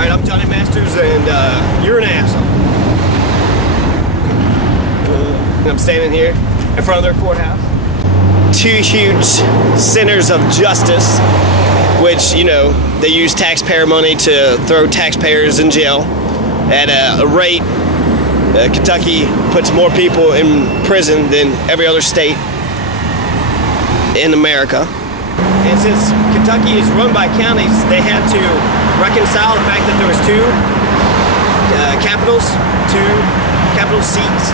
Alright, I'm Johnny Masters, and you're an asshole. I'm standing here in front of their courthouse. Two huge centers of justice, which, you know, they use taxpayer money to throw taxpayers in jail at a rate. Kentucky puts more people in prison than every other state in America. And since Kentucky is run by counties, they had to reconcile the fact that there was two capitol seats.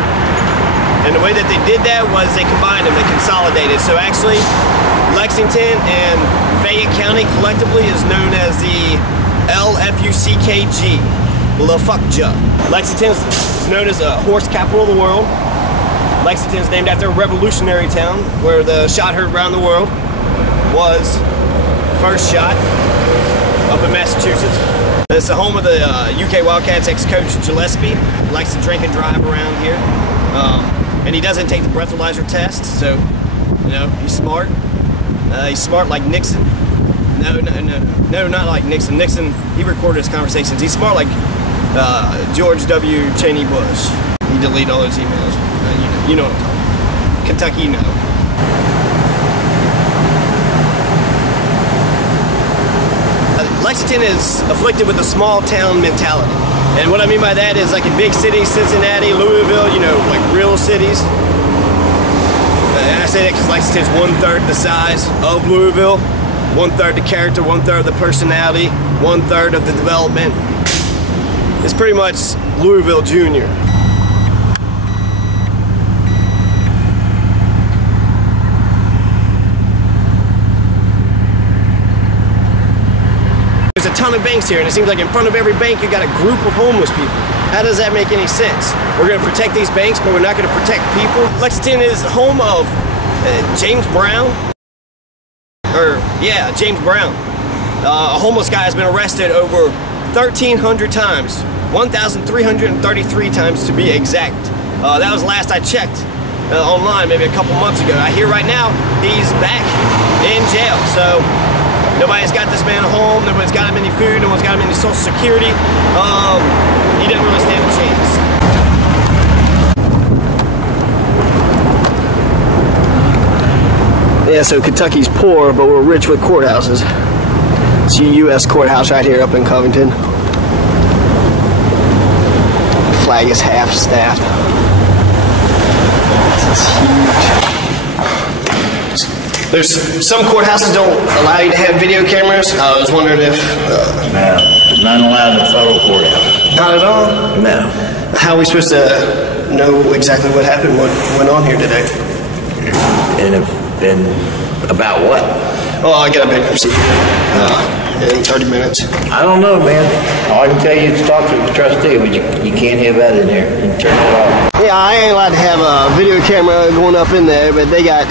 And the way that they did that was they combined them, they consolidated. So actually, Lexington and Fayette County collectively is known as the LFUCKG, LaFuckja. Lexington is known as the horse capital of the world. Lexington is named after a revolutionary town where the shot heard around the world was first shot up in Massachusetts. It's the home of the UK Wildcats ex-coach Gillespie. He likes to drink and drive around here. And he doesn't take the breathalyzer test, so, you know, he's smart. He's smart like Nixon. No, not like Nixon. Nixon, he recorded his conversations. He's smart like George W. Cheney Bush. He deleted all those emails. You know what I'm talking about. Kentucky, you know. Lexington is afflicted with a small town mentality. And what I mean by that is, like in big cities, Cincinnati, Louisville, you know, like real cities. And I say that because Lexington's 1/3 the size of Louisville, 1/3 the character, 1/3 the personality, 1/3 of the development. It's pretty much Louisville Junior. There's a ton of banks here, and it seems like in front of every bank you got a group of homeless people. How does that make any sense? We're going to protect these banks, but we're not going to protect people. Lexington is home of James Brown. James Brown. A homeless guy has been arrested over 1,300 times. 1,333 times to be exact. That was last I checked online, maybe a couple months ago. I hear right now he's back in jail, so nobody's got this man home, nobody's got him any food, no one's got him any Social Security. He didn't really stand a chance. Yeah, so Kentucky's poor, but we're rich with courthouses. It's a U.S. courthouse right here up in Covington. Flag is half staffed. This is huge. There's some courthouses don't allow you to have video cameras. I was wondering if... No, not allowed in the federal courthouse. Not at all? No. How are we supposed to know exactly what happened, what went on here today? And about what? Oh, I got a bankruptcy in 30 minutes. I don't know, man. All I can tell you is talk to the trustee, but you can't have that in there and turn it off. Yeah, I ain't allowed to have a video camera going up in there, but they got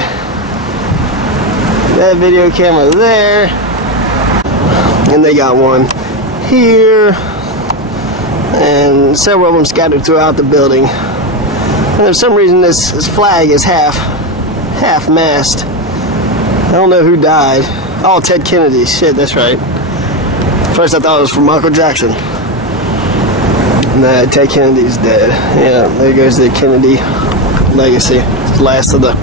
that video camera there, and they got one here, and several of them scattered throughout the building. And for some reason this flag is half mast. I don't know who died. Oh, Ted Kennedy. Shit, that's right. First I thought it was from Michael Jackson. Nah, Ted Kennedy's dead. Yeah, there goes the Kennedy legacy. Last of the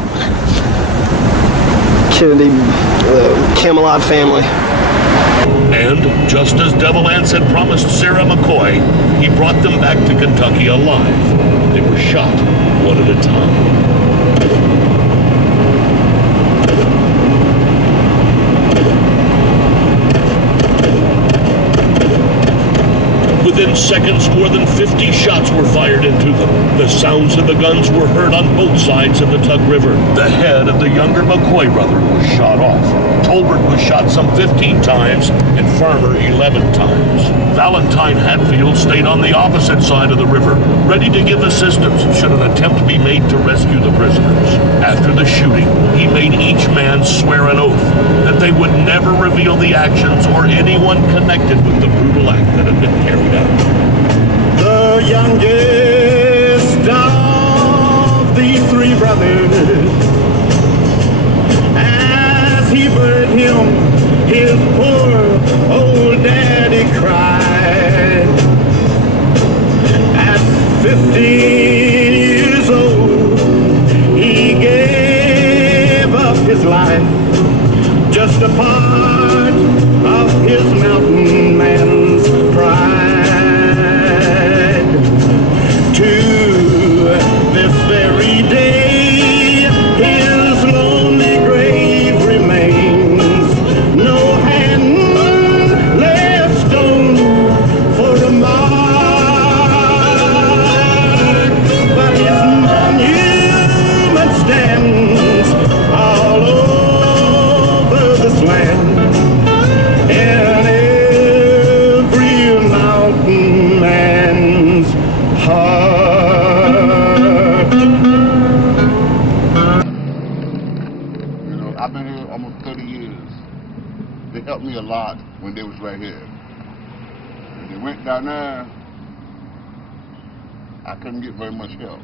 Kennedy Camelot family. And just as Devilance had promised Sarah McCoy, he brought them back to Kentucky alive. They were shot one at a time. Within seconds, more than 50 shots were fired into them. The sounds of the guns were heard on both sides of the Tug River. The head of the younger McCoy brother was shot off. Tolbert was shot some 15 times, and Farmer 11 times. Valentine Hatfield stayed on the opposite side of the river, ready to give assistance should an attempt be made to rescue the prisoners. After the shooting, he made each man swear an oath that they would never reveal the actions or anyone connected with the brutal act that had been carried out. The youngest of these three brothers, as he buried him, his poor old daddy cried. 15 years old, he gave up his life, just a part of his mountain man's pride. To this very day, his lonely grave remains. No hand lay a stone for a mark, but his monument stands all over this land. In every mountain man's heart. You know, I've been here almost 30 years. They helped me a lot when they was right here. When they went down there, I couldn't get very much help.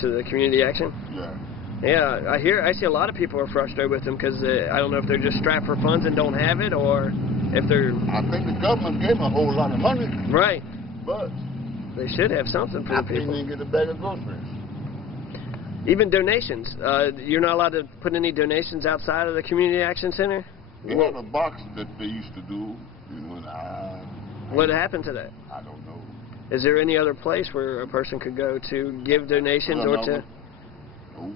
To the community action? Yeah. Yeah, I see a lot of people are frustrated with them because I don't know if they're just strapped for funds and don't have it, or if they're... I think the government gave them a whole lot of money, Right. but They should have something for I the couldn't people. even get a bag of groceries. Even donations. You're not allowed to put any donations outside of the Community Action Center? They had a box that they used to do, you know, and What happened to that? I don't know. Is there any other place where a person could go to give donations, or to No,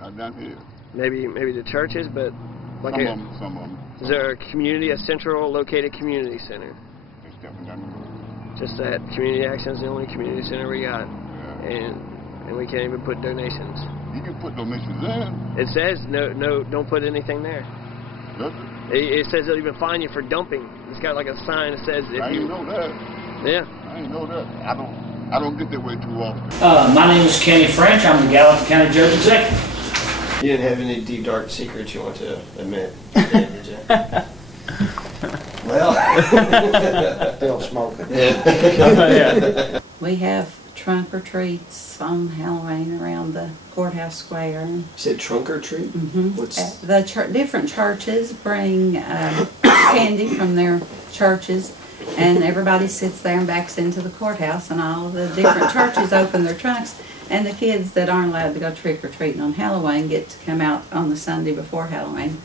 not down here. maybe the churches, but like Some of them. is there a central located community center? They stepping down the road. Just that Community Action is the only community center we got, Yeah. and we can't even put donations. You can put donations in, It says no, don't put anything there. does it? It says they'll even fine you for dumping. It's got like a sign that says if I you. ain't know that. Yeah. I ain't know that. I don't get that way too often. My name is Kenny French. I'm the Gallatin County Judge Executive. You didn't have any deep dark secrets you want to admit, did you? Well, Still smoking. We have trunk or treats on Halloween around the courthouse square. You said trunk or treat? What's The different churches bring candy from their churches, and everybody sits there and backs into the courthouse, and all the different churches open their trunks, and the kids that aren't allowed to go trick or treating on Halloween get to come out on the Sunday before Halloween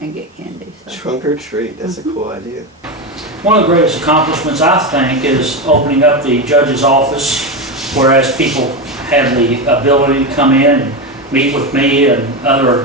and get candy. So. trunk or treat? That's a cool idea. One of the greatest accomplishments, I think, is opening up the judge's office, whereas people have the ability to come in and meet with me and other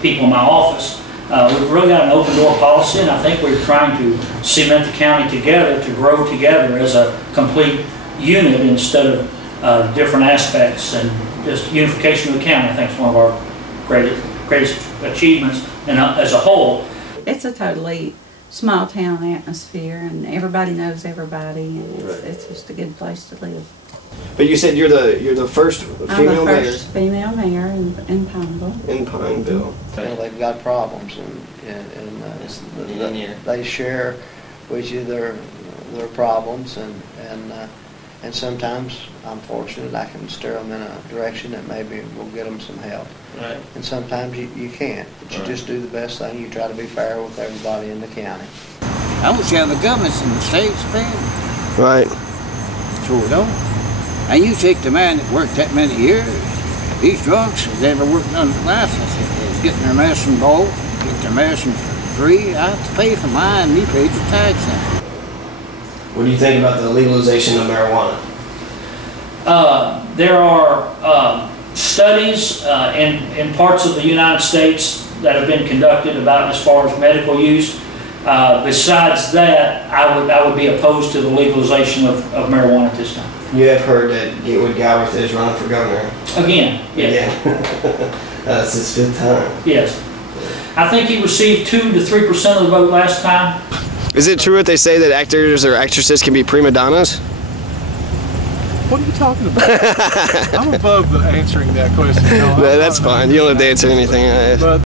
people in my office. We've really got an open door policy, and I think we're trying to cement the county together to grow together as a complete unit instead of different aspects, and just unification of the county. I think is one of our greatest achievements, and as a whole. It's a totally small town atmosphere, and everybody knows everybody, and it's just a good place to live. But you said you're the first I'm female the mayor first female mayor in Pineville. in Pineville. Well, they've got problems, and they share with you their problems, and sometimes I'm fortunate I can steer them in a direction that maybe will get them some help. Right. And sometimes you can't, but you just do the best thing. You try to be fair with everybody in the county. I wish the governments in the states paying. Right. Sure don't. And you take the man that worked that many years, these drunks, if they ever worked on the license, if they're getting their medicine bought, get their medicine free, I have to pay for mine, and he pays the tax on it. What do you think about the legalization of marijuana? There are studies in parts of the United States that have been conducted about as far as medical use. Besides that, I would be opposed to the legalization of marijuana at this time. You have heard that Gatewood Galbraith is running for governor. Again, yes. Yeah. That's his 5th time. Yes. I think he received 2 to 3% of the vote last time. Is it true that they say that actors or actresses can be prima donnas? What are you talking about? I'm above answering that question. No, That's fine. You don't have to answer anything I ask. But